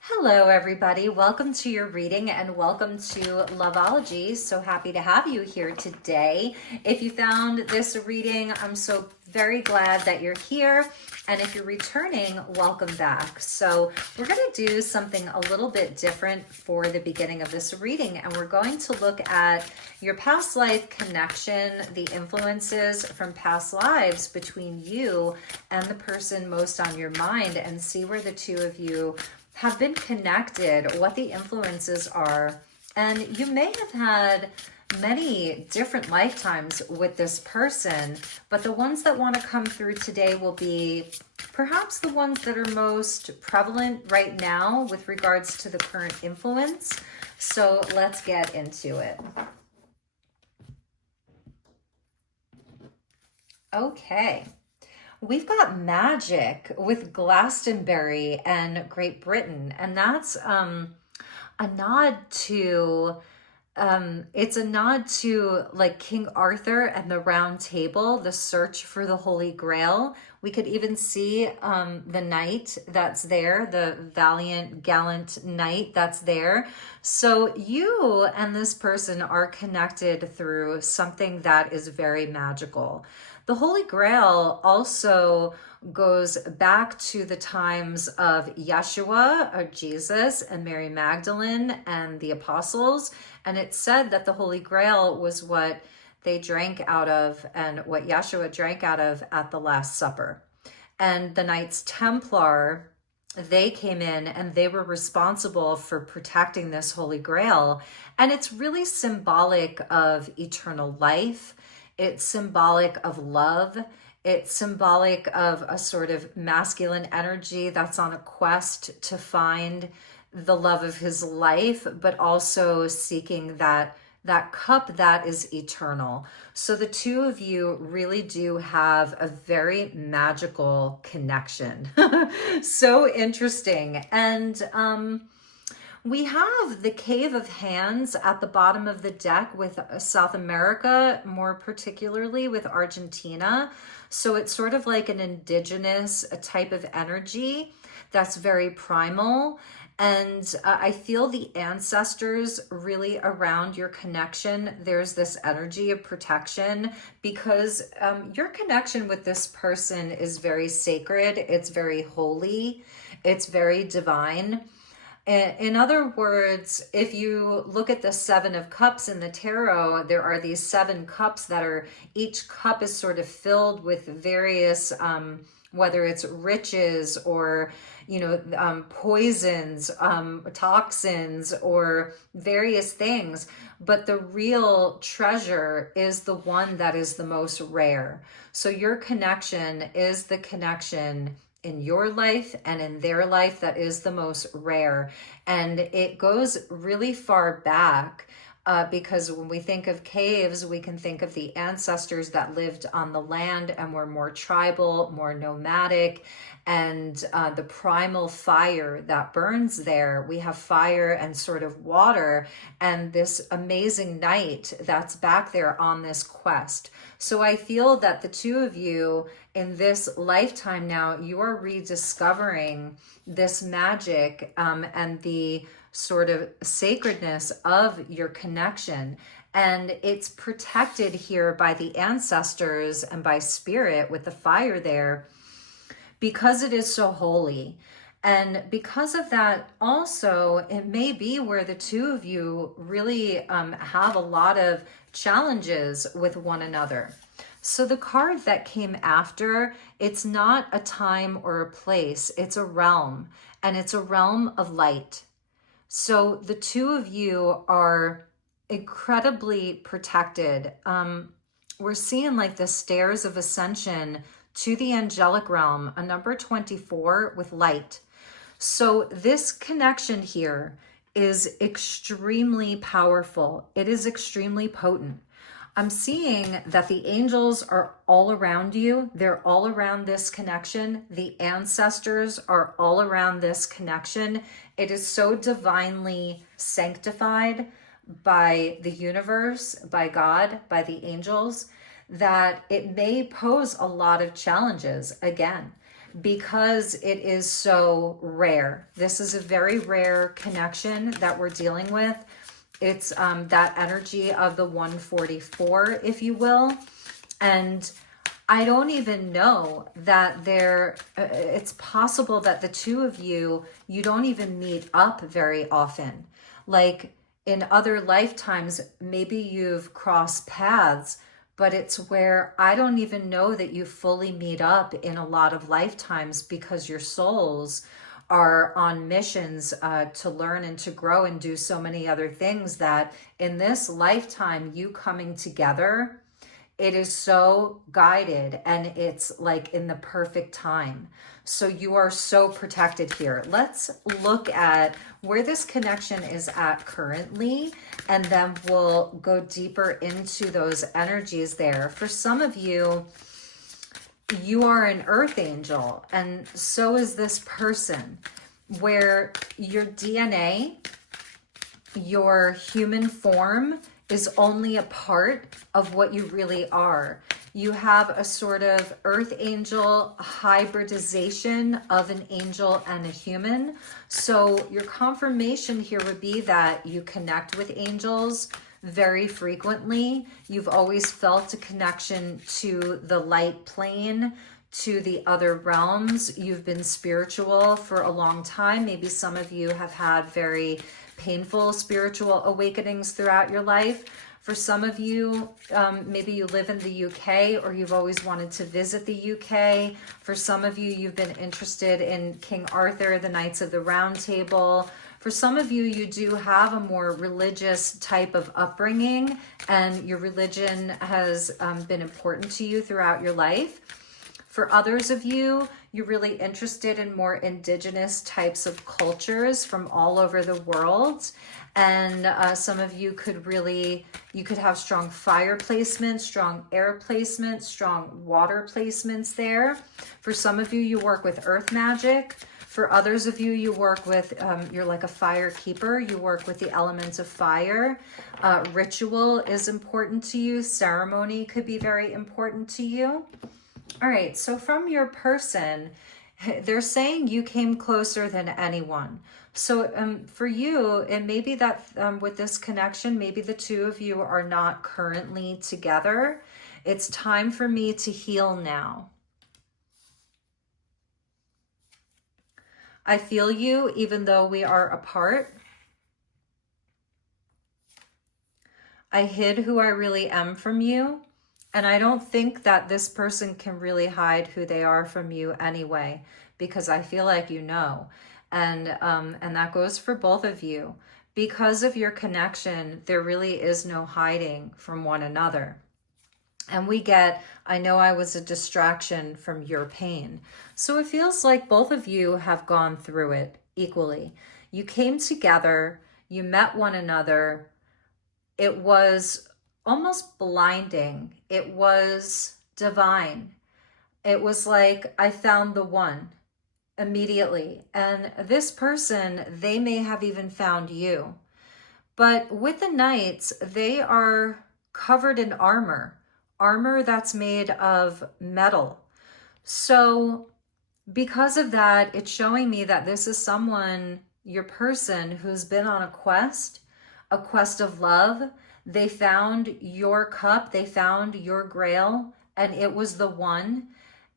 Hello, everybody. Welcome to your reading and welcome to Loveology. So happy to have you here today. If you found this reading, I'm so very glad that you're here. And if you're returning, welcome back. So we're going to do something a little bit different for the beginning of this reading. And we're going to look at your past life connection, the influences from past lives between you and the person most on your mind, and see where the two of you have been connected, what the influences are. And you may have had many different lifetimes with this person, but the ones that want to come through today will be perhaps the ones that are most prevalent right now with regards to the current influence. So let's get into it. Okay. We've got magic with Glastonbury and Great Britain, and that's a nod to it's a nod to like King Arthur and the Round Table, the search for the Holy Grail. We could even see the knight that's there, the valiant, gallant knight that's there. So you and this person are connected through something that is very magical. The Holy Grail also goes back to the times of Yeshua, or Jesus, and Mary Magdalene and the apostles. And it's said that the Holy Grail was what they drank out of and what Yeshua drank out of at the Last Supper. And the Knights Templar, they came in and they were responsible for protecting this Holy Grail. And it's really symbolic of eternal life. It's symbolic of love. It's symbolic of a sort of masculine energy that's on a quest to find the love of his life, but also seeking that cup that is eternal. So the two of you really do have a very magical connection. So interesting. And we have the Cave of Hands at the bottom of the deck with South America, more particularly with Argentina. So it's sort of like an indigenous type of energy that's very primal. And I feel the ancestors really around your connection. There's this energy of protection because your connection with this person is very sacred. It's very holy. It's very divine. In other words, if you look at the Seven of Cups in the tarot, there are these seven cups that are, each cup is sort of filled with various, whether it's riches or, poisons, toxins, or various things. But the real treasure is the one that is the most rare. So your connection is the connection in your life and in their life that is the most rare. And it goes really far back because when we think of caves, we can think of the ancestors that lived on the land and were more tribal, more nomadic, and the primal fire that burns there. We have fire and sort of water and this amazing night that's back there on this quest. So I feel that the two of you in this lifetime now, you are rediscovering this magic and the sort of sacredness of your connection. And it's protected here by the ancestors and by spirit with the fire there because it is so holy. And because of that, also, it may be where the two of you really have a lot of challenges with one another. So the card that came after, it's not a time or a place, it's a realm, and it's a realm of light. So the two of you are incredibly protected. We're seeing like the stairs of ascension to the angelic realm, a number 24 with light. So this connection here is extremely powerful. It is extremely potent. I'm seeing that the angels are all around you. They're all around this connection. The ancestors are all around this connection. It is so divinely sanctified by the universe, by God, by the angels, that it may pose a lot of challenges again. because it is so rare. This is a very rare connection that we're dealing with. It's that energy of the 144, if you will. And I don't even know that it's possible that the two of you don't even meet up very often. Like in other lifetimes, maybe you've crossed paths, but it's where I don't even know that you fully meet up in a lot of lifetimes, because your souls are on missions to learn and to grow and do so many other things, that in this lifetime, you coming together, it is so guided, and it's like in the perfect time. So you are so protected here. Let's look at where this connection is at currently, and then we'll go deeper into those energies there. For some of you, you are an earth angel, and so is this person, where your DNA, your human form, is only a part of what you really are. You have a sort of earth angel hybridization of an angel and a human. So your confirmation here would be that you connect with angels very frequently. You've always felt a connection to the light plane, to the other realms. You've been spiritual for a long time. Maybe some of you have had very painful spiritual awakenings throughout your life. For some of you, maybe you live in the UK, or you've always wanted to visit the UK. For some of you, you've been interested in King Arthur, the Knights of the Round Table. For some of you, you do have a more religious type of upbringing, and your religion has been important to you throughout your life. For others of you, you're really interested in more indigenous types of cultures from all over the world. And some of you you could have strong fire placements, strong air placements, strong water placements there. For some of you, you work with earth magic. For others of you, you work with, you're like a fire keeper. You work with the elements of fire. Ritual is important to you. Ceremony could be very important to you. All right, so from your person, they're saying you came closer than anyone. So for you, it may be that with this connection, maybe the two of you are not currently together. It's time for me to heal now. I feel you, even though we are apart. I hid who I really am from you. And I don't think that this person can really hide who they are from you anyway, because I feel like you know. And that goes for both of you. Because of your connection, there really is no hiding from one another. And we get, I know I was a distraction from your pain. So it feels like both of you have gone through it equally. You came together, you met one another. It was almost blinding. It was divine. It was like I found the one immediately. And this person, they may have even found you. But with the knights, they are covered in armor that's made of metal. So because of that, it's showing me that this is someone, your person, who's been on a quest of love. They found your cup, they found your grail, and it was the one.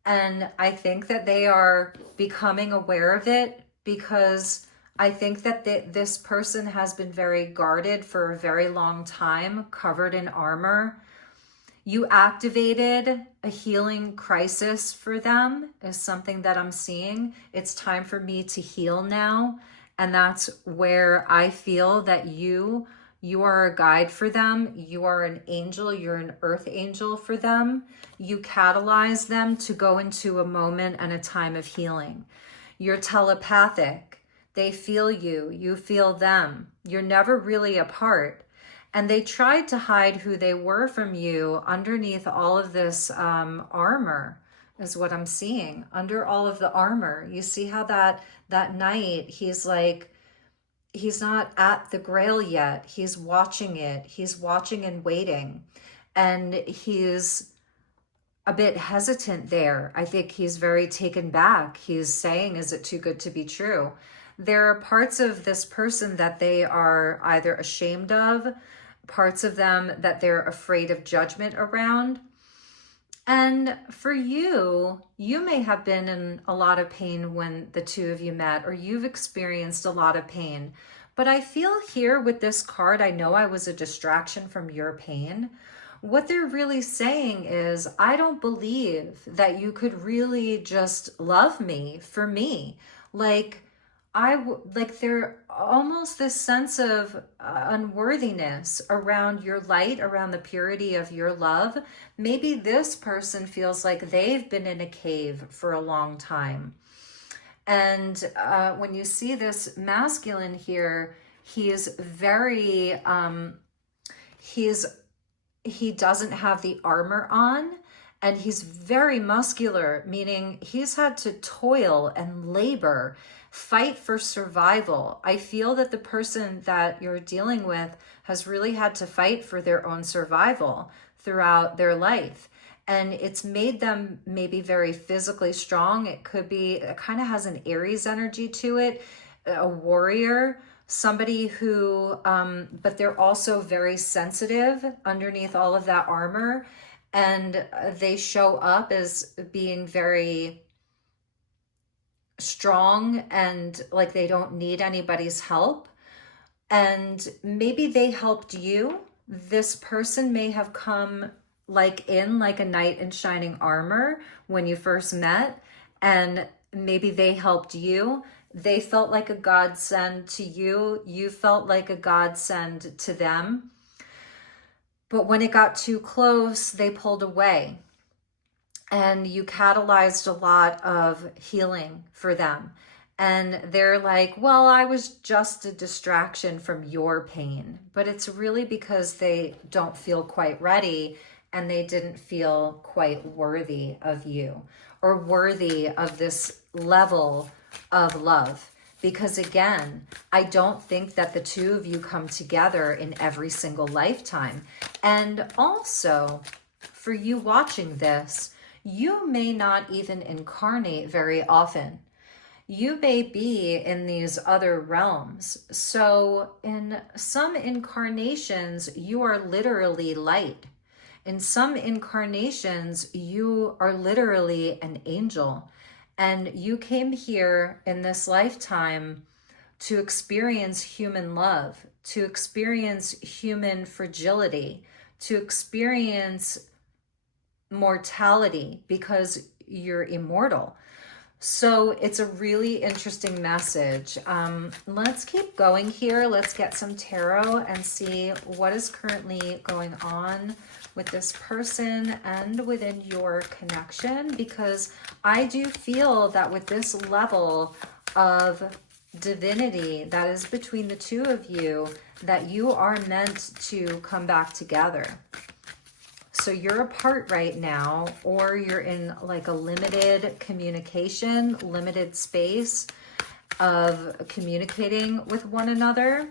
And I think that they are becoming aware of it, because I think that this person has been very guarded for a very long time, covered in armor. You activated a healing crisis for them, is something that I'm seeing. It's time for me to heal now. And that's where I feel that you are a guide for them. You are an angel. You're an earth angel for them. You catalyze them to go into a moment and a time of healing. You're telepathic. They feel you. You feel them. You're never really apart. And they tried to hide who they were from you underneath all of this armor, is what I'm seeing. Under all of the armor. You see how that knight, he's like, he's not at the grail yet. He's watching it. He's watching and waiting. And he's a bit hesitant there. I think he's very taken back. He's saying, is it too good to be true? There are parts of this person that they are either ashamed of, parts of them that they're afraid of judgment around. And for you, you may have been in a lot of pain when the two of you met, or you've experienced a lot of pain. But I feel here with this card, I know I was a distraction from your pain. What they're really saying is, I don't believe that you could really just love me for me. Like, like there almost this sense of unworthiness around your light, around the purity of your love. Maybe this person feels like they've been in a cave for a long time. And when you see this masculine here, he is very, he doesn't have the armor on, and he's very muscular, meaning he's had to toil and labor, fight for survival. I feel that the person that you're dealing with has really had to fight for their own survival throughout their life. And it's made them maybe very physically strong. It could be, it kind of has an Aries energy to it, a warrior, somebody who, but they're also very sensitive underneath all of that armor. And they show up as being very strong and like they don't need anybody's help. And maybe they helped you. This person may have come like a knight in shining armor when you first met, and maybe they helped you. They felt like a godsend to you. You felt like a godsend to them. But when it got too close, they pulled away. And you catalyzed a lot of healing for them. And they're like, well, I was just a distraction from your pain. But it's really because they don't feel quite ready, and they didn't feel quite worthy of you or worthy of this level of love. Because again, I don't think that the two of you come together in every single lifetime. And also, for you watching this, you may not even incarnate very often. You may be in these other realms. So in some incarnations, you are literally light. In some incarnations, you are literally an angel. And you came here in this lifetime to experience human love, to experience human fragility, to experience mortality, because you're immortal. So it's a really interesting message. Let's keep going here. Let's get some tarot and see what is currently going on with this person and within your connection, because I do feel that with this level of divinity that is between the two of you, that you are meant to come back together. So you're apart right now, or you're in like a limited communication, limited space of communicating with one another.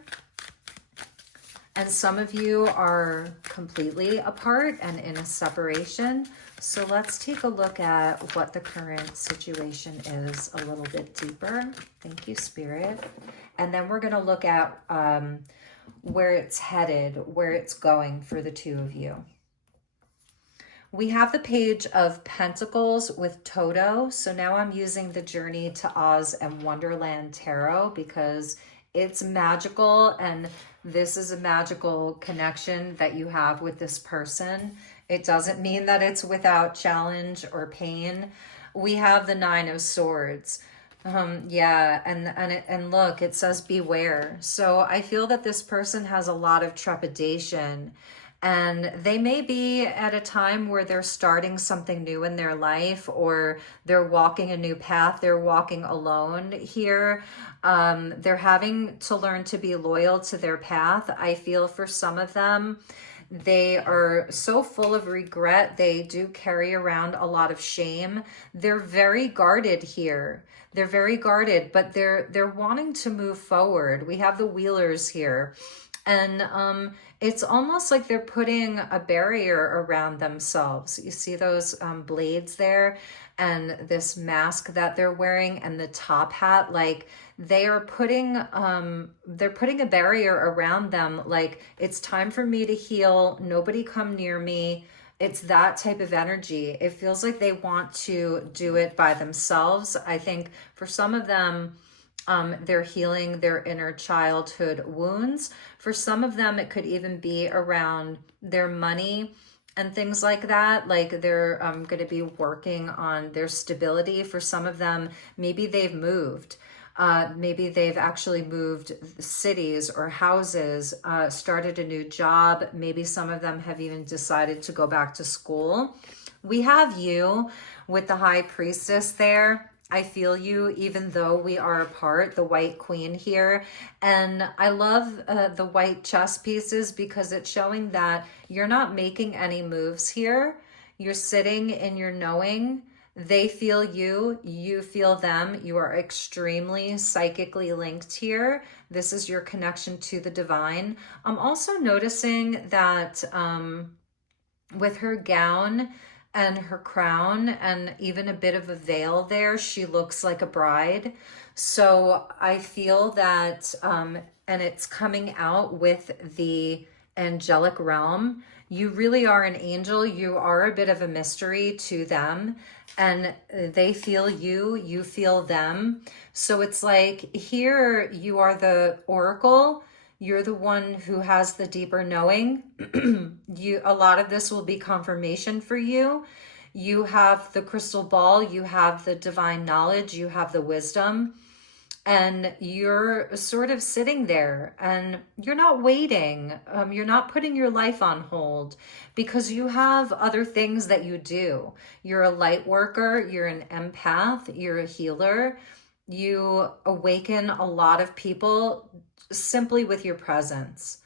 And some of you are completely apart and in a separation. So let's take a look at what the current situation is a little bit deeper. Thank you, Spirit. And then we're going to look at where it's headed, where it's going for the two of you. We have the Page of Pentacles with Toto. So now I'm using the Journey to Oz and Wonderland Tarot because it's magical, and this is a magical connection that you have with this person. It doesn't mean that it's without challenge or pain. We have the Nine of Swords. Yeah, and look, it says beware. So I feel that this person has a lot of trepidation. And they may be at a time where they're starting something new in their life, or they're walking a new path. They're walking alone here. They're having to learn to be loyal to their path. I feel for some of them, they are so full of regret. They do carry around a lot of shame. They're very guarded here. They're very guarded, but they're wanting to move forward. We have the Wheelers here. And it's almost like they're putting a barrier around themselves. You see those blades there, and this mask that they're wearing, and the top hat. Like they are putting they're putting a barrier around them. Like, it's time for me to heal. Nobody come near me. It's that type of energy. It feels like they want to do it by themselves. I think for some of them, they're healing their inner childhood wounds. For some of them, it could even be around their money and things like that. Like they're going to be working on their stability. For some of them, maybe they've moved. Maybe they've actually moved cities or houses, started a new job. Maybe some of them have even decided to go back to school. We have you with the High Priestess there. I feel you, even though we are apart, the White Queen here. And I love the white chess pieces because it's showing that you're not making any moves here. You're sitting in your knowing. They feel you, you feel them. You are extremely psychically linked here. This is your connection to the divine. I'm also noticing that with her gown and her crown and even a bit of a veil there, she looks like a bride. So I feel that, and it's coming out with the angelic realm. You really are an angel. You are a bit of a mystery to them, and they feel you, you feel them. So it's like here you are the oracle. You're the one who has the deeper knowing. A lot of this will be confirmation for you. You have the crystal ball, you have the divine knowledge, you have the wisdom, and you're sort of sitting there and you're not waiting. You're not putting your life on hold because you have other things that you do. You're a light worker, you're an empath, you're a healer. You awaken a lot of people simply with your presence.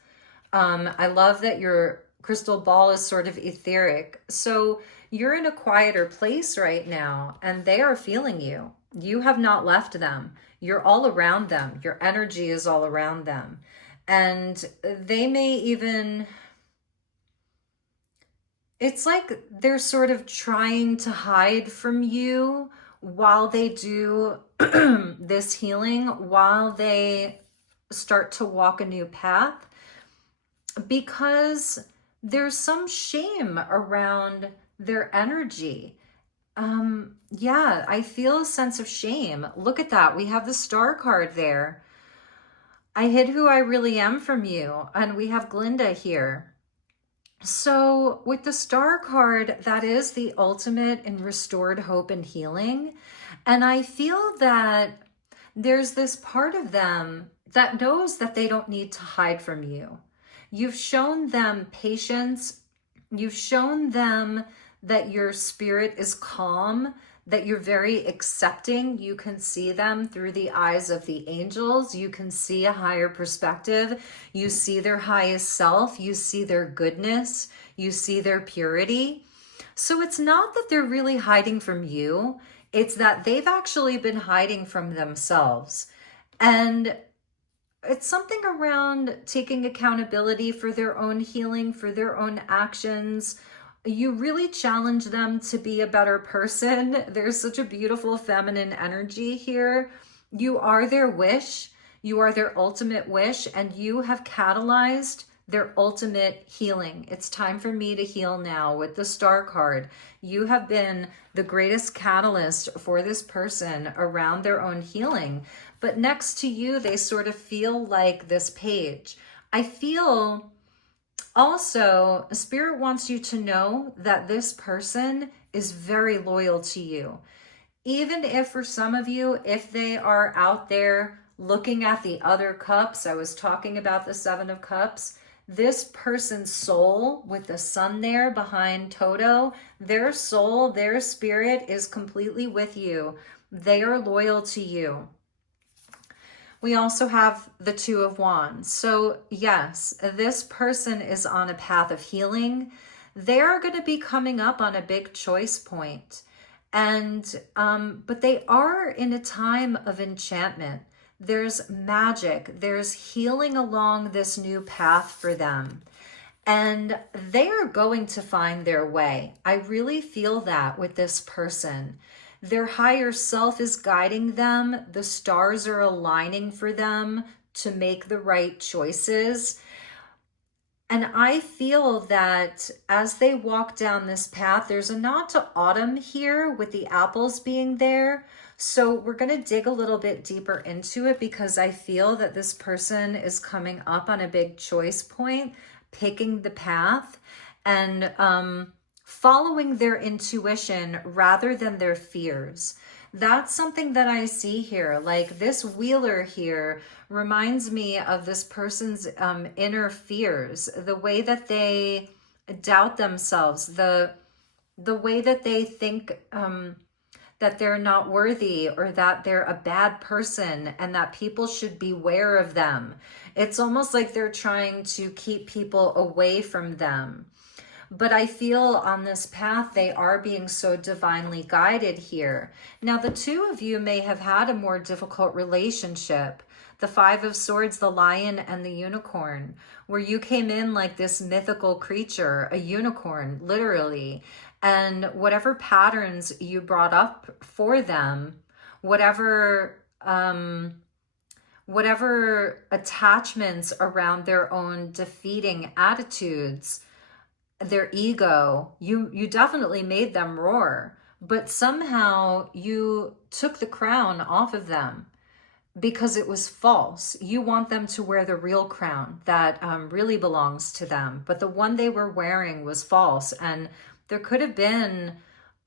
I love that your crystal ball is sort of etheric. So you're in a quieter place right now and they are feeling you. You have not left them. You're all around them. Your energy is all around them. And they may even, it's like they're sort of trying to hide from you while they do this healing, while they start to walk a new path, because there's some shame around their energy. Yeah, I feel a sense of shame. Look at that. We have the Star card there. I hid who I really am from you. And we have Glinda here. So with the Star card, that is the ultimate in restored hope and healing. And I feel that there's this part of them that knows that they don't need to hide from you. You've shown them patience. You've shown them that your spirit is calm, that you're very accepting. You can see them through the eyes of the angels. You can see a higher perspective. You see their highest self. You see their goodness. You see their purity. So it's not that they're really hiding from you. It's that they've actually been hiding from themselves. And it's something around taking accountability for their own healing, for their own actions. You really challenge them to be a better person. There's such a beautiful feminine energy here. You are their wish. You are their ultimate wish, and you have catalyzed their ultimate healing. It's time for me to heal now with the Star card. You have been the greatest catalyst for this person around their own healing. But next to you, they sort of feel like this page. I feel also, Spirit wants you to know that this person is very loyal to you. Even if for some of you, if they are out there looking at the other cups, I was talking about the Seven of Cups, this person's soul with the sun there behind Toto, their soul, their spirit is completely with you. They are loyal to you. We also have the Two of Wands. So yes, this person is on a path of healing. They're going to be coming up on a big choice point. And, but they are in a time of enchantment. there's magic, there's healing along this new path for them. And they are going to find their way. I really feel that with this person. Their higher self is guiding them. The stars are aligning for them to make the right choices. And I feel that as they walk down this path, there's a nod to autumn here with the apples being there. So we're going to dig a little bit deeper into it because I feel that this person is coming up on a big choice point, picking the path and following their intuition rather than their fears. That's something that I see here. Like this wheeler here reminds me of this person's inner fears, the way that they doubt themselves, the way that they think that they're not worthy or that they're a bad person and that people should beware of them. It's almost like they're trying to keep people away from them. But I feel on this path, they are being so divinely guided here. Now, the two of you may have had a more difficult relationship. The Five of Swords, the lion and the unicorn, where you came in like this mythical creature, a unicorn, literally. And whatever patterns you brought up for them, whatever attachments around their own defeating attitudes, their ego, you definitely made them roar, but somehow you took the crown off of them because it was false. You want them to wear the real crown that really belongs to them, but the one they were wearing was false, and there could have been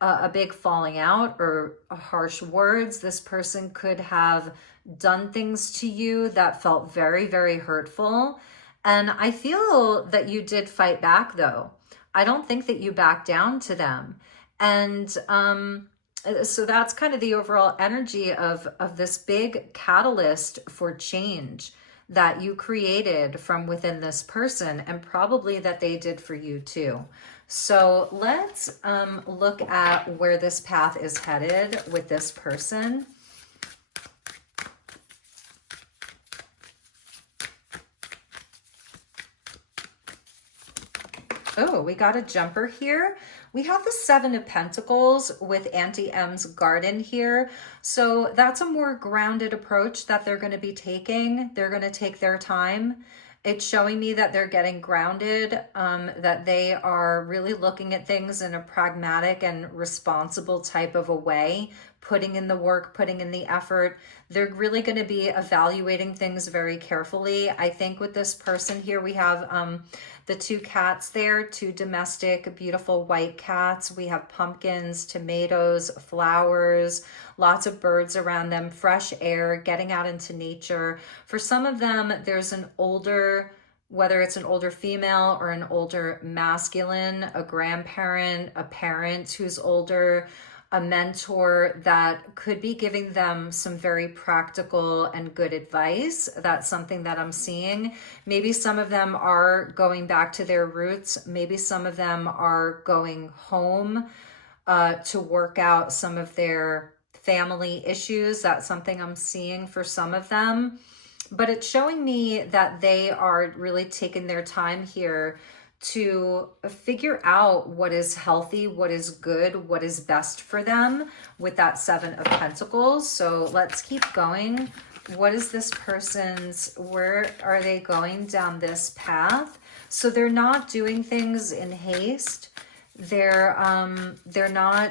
a big falling out or harsh words. This person could have done things to you that felt very, very hurtful. And I feel that you did fight back though. I don't think that you backed down to them. And so that's kind of the overall energy of this big catalyst for change that you created from within this person, and probably that they did for you too. So let's look at where this path is headed with this person. Oh, we got a jumper here. We have the Seven of Pentacles with Auntie M's garden here. So that's a more grounded approach that they're going to be taking. They're going to take their time. It's showing me that they're getting grounded, that they are really looking at things in a pragmatic and responsible type of a way, putting in the work, putting in the effort. They're really going to be evaluating things very carefully. I think with this person here, we have the two cats there, two domestic, beautiful white cats. We have pumpkins, tomatoes, flowers, lots of birds around them, fresh air, getting out into nature. For some of them, there's an older, whether it's an older female or an older masculine, a grandparent, a parent who's older, a mentor that could be giving them some very practical and good advice. That's something that I'm seeing. Maybe some of them are going back to their roots. Maybe some of them are going home to work out some of their family issues. That's something I'm seeing for some of them. But it's showing me that they are really taking their time here to figure out what is healthy, what is good, what is best for them with that Seven of Pentacles. So let's keep going. What is this person's, where are they going down this path? So they're not doing things in haste. They're not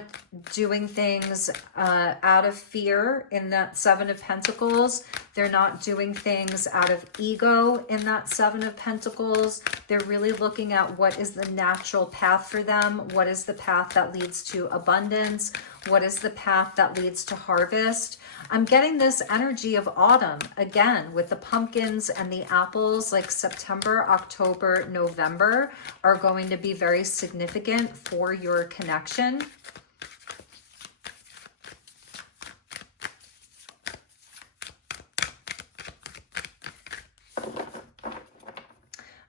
doing things out of fear in that Seven of Pentacles. They're not doing things out of ego in that Seven of Pentacles. They're really looking at what is the natural path for them. What is the path that leads to abundance? What is the path that leads to harvest? I'm getting this energy of autumn again with the pumpkins and the apples. Like September, October, November are going to be very significant for your connection.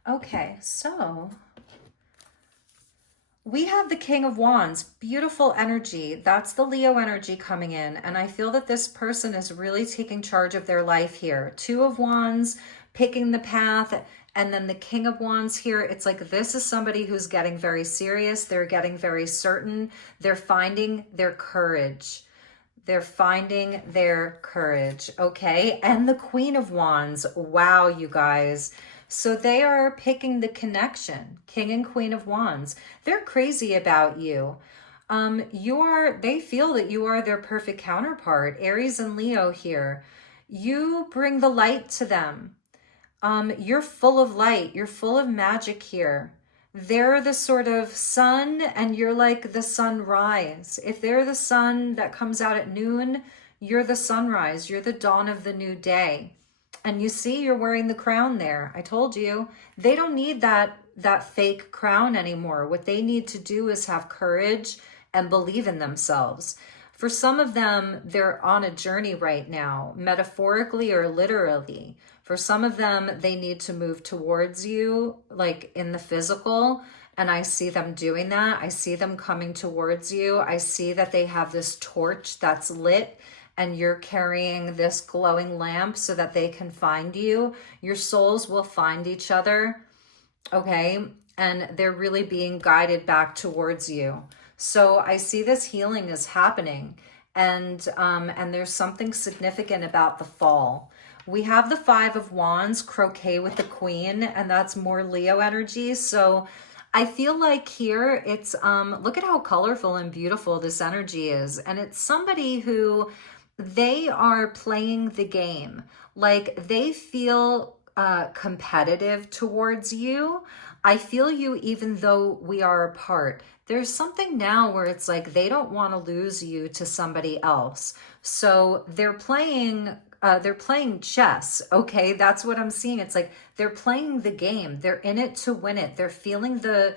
Okay, so we have the King of Wands, beautiful energy. That's the Leo energy coming in. And I feel that this person is really taking charge of their life here. Two of Wands, picking the path. And then the King of Wands here, it's like this is somebody who's getting very serious. They're getting very certain. They're finding their courage. They're finding their courage, okay? And the Queen of Wands, wow, you guys. So they are picking the connection, King and Queen of Wands. They're crazy about you. They feel that you are their perfect counterpart, Aries and Leo here. You bring the light to them. You're full of light. You're full of magic here. They're the sort of sun and you're like the sunrise. If they're the sun that comes out at noon, you're the sunrise. You're the dawn of the new day. And you see, you're wearing the crown there. I told you, they don't need that fake crown anymore. What they need to do is have courage and believe in themselves. For some of them, they're on a journey right now, metaphorically or literally. For some of them, they need to move towards you, like in the physical. And I see them doing that. I see them coming towards you. I see that they have this torch that's lit and you're carrying this glowing lamp so that they can find you. Your souls will find each other, okay? And they're really being guided back towards you. So I see this healing is happening, and there's something significant about the fall. We have the Five of Wands, croquet with the Queen, and that's more Leo energy. So I feel like here it's, look at how colorful and beautiful this energy is. And it's somebody who, they are playing the game. Like they feel competitive towards you. I feel you even though we are apart. There's something now where it's like they don't want to lose you to somebody else. So they're playing chess, okay? That's what I'm seeing. It's like they're playing the game. They're in it to win it. They're feeling the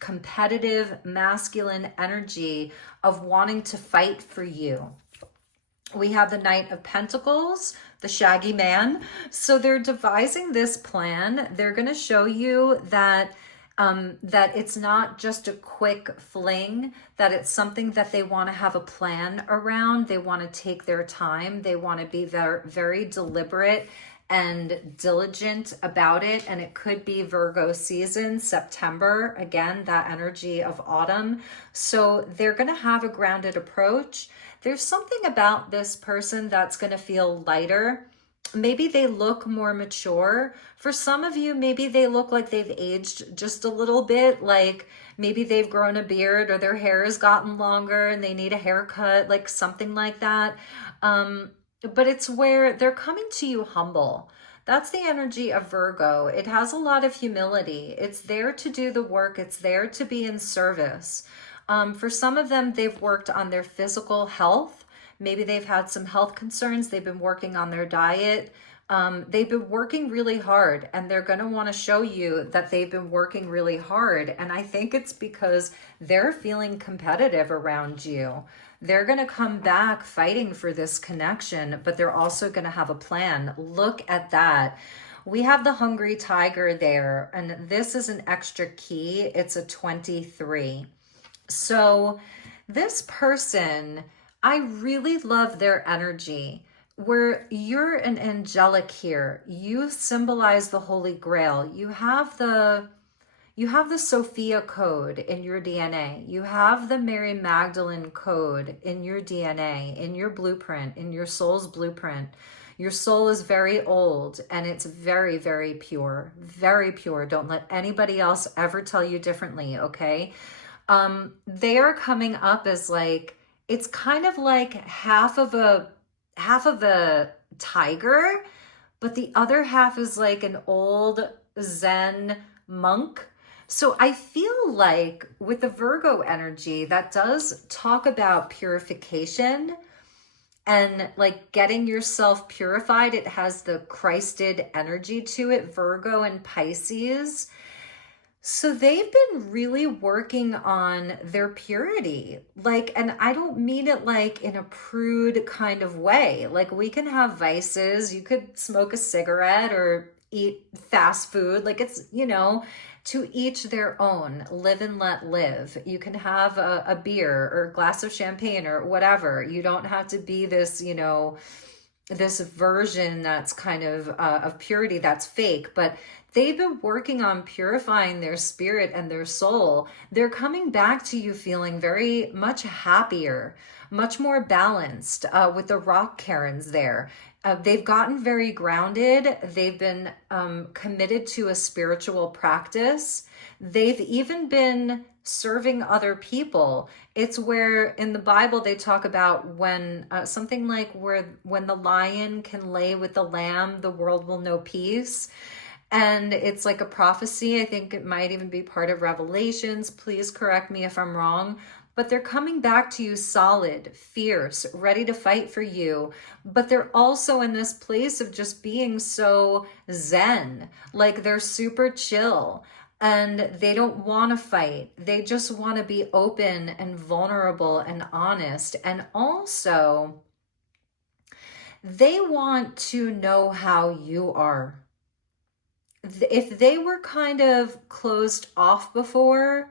competitive masculine energy of wanting to fight for you. We have the Knight of Pentacles, the shaggy man. So they're devising this plan. They're going to show you that that it's not just a quick fling, that it's something that they want to have a plan around. They want to take their time. They want to be very, very deliberate and diligent about it. And it could be Virgo season, September, again, that energy of autumn. So they're going to have a grounded approach. There's something about this person that's going to feel lighter. Maybe they look more mature. For some of you, maybe they look like they've aged just a little bit, like maybe they've grown a beard or their hair has gotten longer and they need a haircut, like something like that. But it's where they're coming to you humble. That's the energy of Virgo. It has a lot of humility. It's there to do the work. It's there to be in service. For some of them, they've worked on their physical health. Maybe they've had some health concerns. They've been working on their diet. They've been working really hard, and they're going to want to show you that they've been working really hard. And I think it's because they're feeling competitive around you. They're going to come back fighting for this connection, but they're also going to have a plan. Look at that. We have the Hungry Tiger there, and this is an extra key. It's a 23. So this person, I really love their energy. Where you're an angelic here, you symbolize the Holy Grail. You have the Sophia code in your DNA. You have the Mary Magdalene code in your DNA, in your blueprint, in your soul's blueprint. Your soul is very old and it's very, very pure, very pure. Don't let anybody else ever tell you differently, okay? They are coming up as like, it's kind of like half of a tiger, but the other half is like an old Zen monk. So I feel like with the Virgo energy, that does talk about purification and like getting yourself purified. It has the Christed energy to it, Virgo and Pisces. So they've been really working on their purity. Like, and I don't mean it like in a prude kind of way. Like we can have vices. You could smoke a cigarette or eat fast food. Like it's, you know, to each their own. Live and let live. You can have a beer or a glass of champagne or whatever. You don't have to be this, you know, this version that's kind of purity that's fake, but they've been working on purifying their spirit and their soul. They're coming back to you feeling very much happier, much more balanced, with the rock Karens there. They've gotten very grounded. They've been committed to a spiritual practice. They've even been serving other people. It's where in the Bible they talk about when something like where when the lion can lay with the lamb, the world will know peace. And it's like a prophecy. I think it might even be part of Revelations. Please correct me if I'm wrong. But they're coming back to you solid, fierce, ready to fight for you. But they're also in this place of just being so zen, like they're super chill and they don't want to fight. They just want to be open and vulnerable and honest. And also, they want to know how you are. If they were kind of closed off before,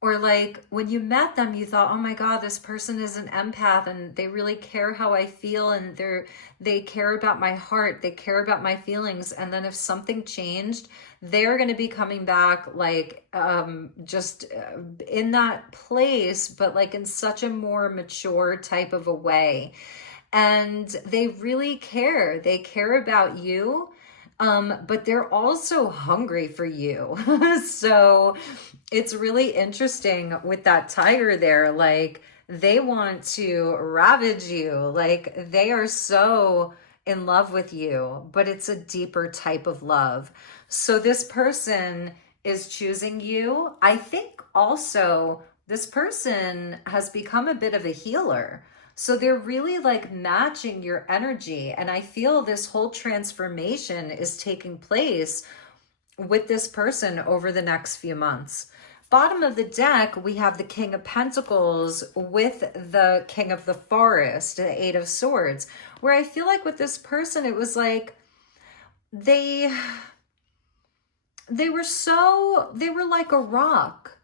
or like when you met them, you thought, oh my God, this person is an empath and they really care how I feel and they care about my heart, they care about my feelings. And then if something changed, they're going to be coming back like just in that place, but like in such a more mature type of a way. And they really care. They care about you. But they're also hungry for you. So it's really interesting with that tiger there. Like they want to ravage you. Like they are so in love with you, but it's a deeper type of love. So this person is choosing you. I think also this person has become a bit of a healer. So they're really like matching your energy. And I feel this whole transformation is taking place with this person over the next few months. Bottom of the deck, we have the King of Pentacles with the King of the Forest, the Eight of Swords, where I feel like with this person, it was like they were like a rock.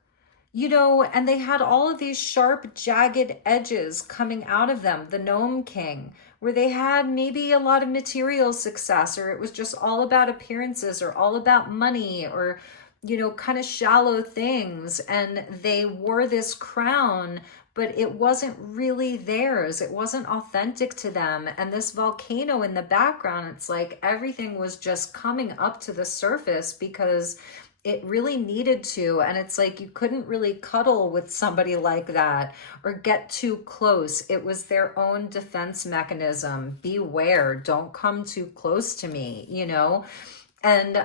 You know, and they had all of these sharp, jagged edges coming out of them, the Gnome King, where they had maybe a lot of material success, or it was just all about appearances, or all about money, or, you know, kind of shallow things. And they wore this crown, but it wasn't really theirs. It wasn't authentic to them. And this volcano in the background, it's like everything was just coming up to the surface because it really needed to. And it's like you couldn't really cuddle with somebody like that or get too close. It was their own defense mechanism. Beware, don't come too close to me, you know? And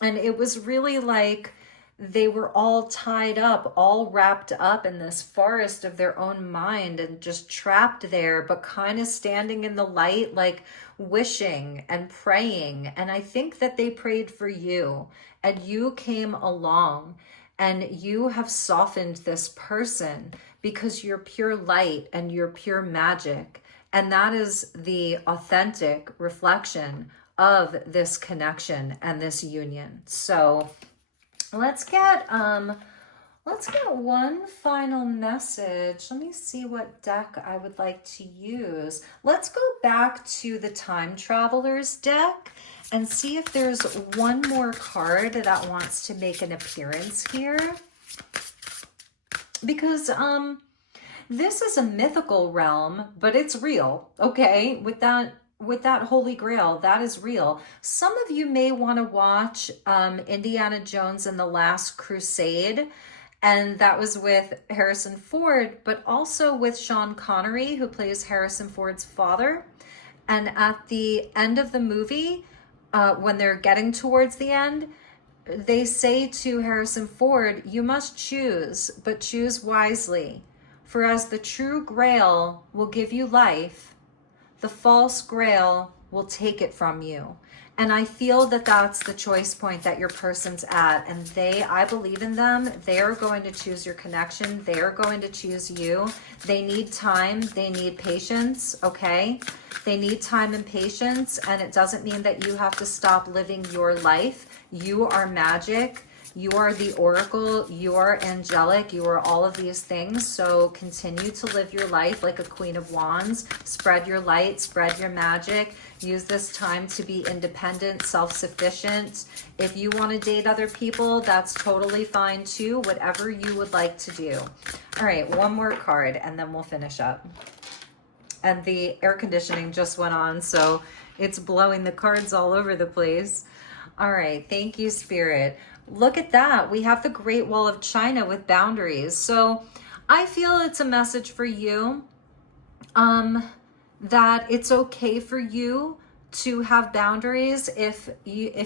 it was really like they were all tied up, all wrapped up in this forest of their own mind and just trapped there, but kind of standing in the light, like wishing and praying. And I think that they prayed for you and you came along and you have softened this person because you're pure light and you're pure magic. And that is the authentic reflection of this connection and this union. So let's get one final message. Let me see what deck I would like to use. Let's go back to the Time Travelers deck and see if there's one more card that wants to make an appearance here. Because this is a mythical realm, but it's real, okay? With that Holy Grail, that is real. Some of you may want to watch Indiana Jones and the Last Crusade, and that was with Harrison Ford, but also with Sean Connery, who plays Harrison Ford's father. And at the end of the movie, when they're getting towards the end, they say to Harrison Ford, you must choose, but choose wisely. For as the true Grail will give you life, the false Grail will take it from you. And I feel that that's the choice point that your person's at. And I believe in them. They are going to choose your connection. They are going to choose you. They need time. They need patience, okay? They need time and patience. And it doesn't mean that you have to stop living your life. You are magic. You are the oracle, you are angelic, you are all of these things. So continue to live your life like a queen of wands. Spread your light, spread your magic. Use this time to be independent, self-sufficient. If you want to date other people, that's totally fine too. Whatever you would like to do. All right, one more card and then we'll finish up. And the air conditioning just went on, so it's blowing the cards all over the place. All right, thank you, Spirit. Look at that. We have the Great Wall of China with boundaries. So I feel it's a message for you that it's okay for you to have boundaries if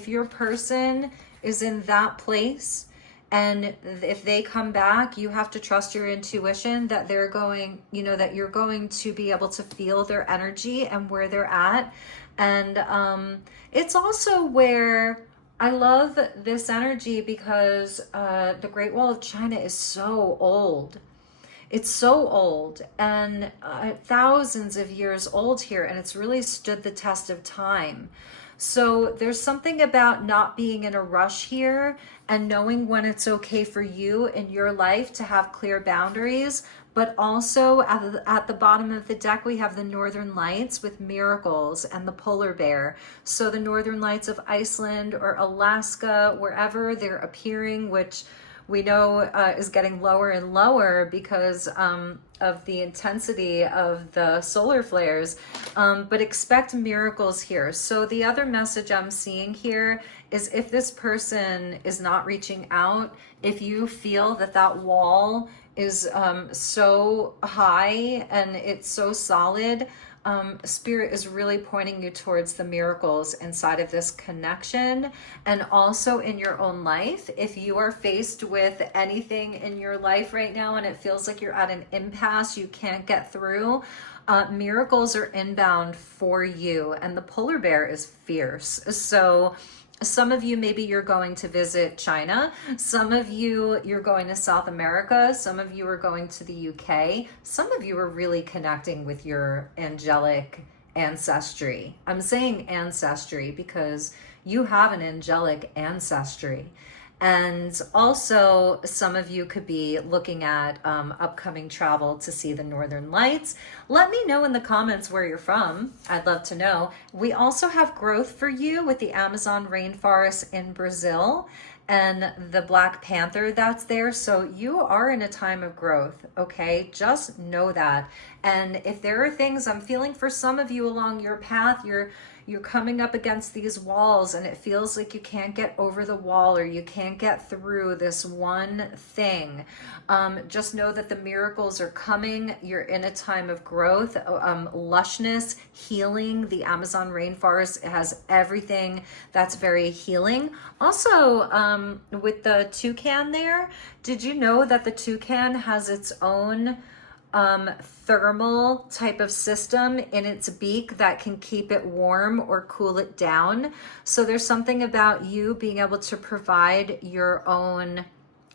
your person is in that place. And if they come back, you have to trust your intuition that they're going, that you're going to be able to feel their energy and where they're at. And it's also where I love this energy because the Great Wall of China is so old. It's so old and thousands of years old here, and it's really stood the test of time. So there's something about not being in a rush here and knowing when it's okay for you in your life to have clear boundaries. But also at the bottom of the deck, we have the Northern Lights with miracles and the polar bear. So the Northern Lights of Iceland or Alaska, wherever they're appearing, which we know is getting lower and lower because of the intensity of the solar flares, but expect miracles here. So the other message I'm seeing here is if this person is not reaching out, if you feel that that wall is so high and it's so solid, Spirit is really pointing you towards the miracles inside of this connection and also in your own life. If you are faced with anything in your life right now and it feels like you're at an impasse, you can't get through, miracles are inbound for you. And the polar bear is fierce. So some of you, maybe you're going to visit China. Some of you, you're going to South America. Some of you are going to the UK. Some of you are really connecting with your angelic ancestry. I'm saying ancestry because you have an angelic ancestry. And also some of you could be looking at upcoming travel to see the Northern Lights. Let me know in the comments where you're from. I'd love to know. We also have growth for you with the Amazon rainforest in Brazil and the Black Panther that's there. So you are in a time of growth, okay? Just know that. And if there are things I'm feeling for some of you along your path, you're coming up against these walls and it feels like you can't get over the wall or you can't get through this one thing. Just know that the miracles are coming. You're in a time of growth, lushness, healing. The Amazon rainforest has everything that's very healing. Also, with the toucan there, did you know that the toucan has its own thermal type of system in its beak that can keep it warm or cool it down? So there's something about you being able to provide your own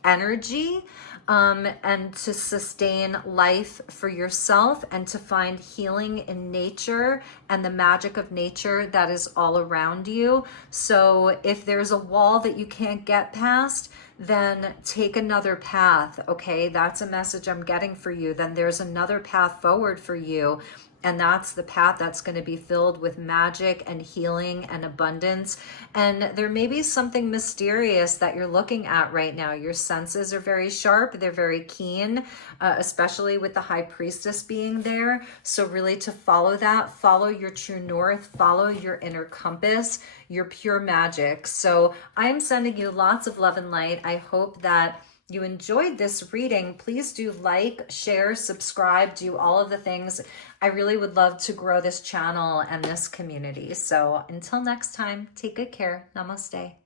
energy and to sustain life for yourself and to find healing in nature and the magic of nature that is all around you. So if there's a wall that you can't get past, then take another path, okay? That's a message I'm getting for you. Then there's another path forward for you. And that's the path that's going to be filled with magic and healing and abundance. And there may be something mysterious that you're looking at right now. Your senses are very sharp. They're very keen, especially with the High Priestess being there. So really to follow that, follow your true north, follow your inner compass, your pure magic. So I'm sending you lots of love and light. I hope that you enjoyed this reading. Please do like, share, subscribe, do all of the things. I really would love to grow this channel and this community. So until next time, take good care. Namaste.